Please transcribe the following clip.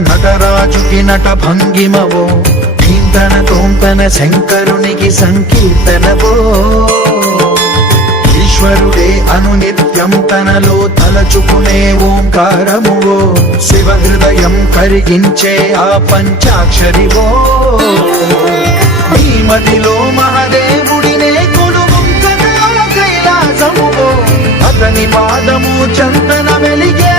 నటరాజుకి నట భంగిమవో కీర్తన తోంతన శంకరునికి సంకీర్తనవో ఈశ్వరుడే అనునిత్యం తనలో తలచుకునే ఓంకారమువో శివ హృదయం కరిగించే ఆ పంచాక్షరివో ఈ మదిలో మహాదేవుడినే కొలువుంకగా కైలాసమువో అతని పాదము చందన వెలిగే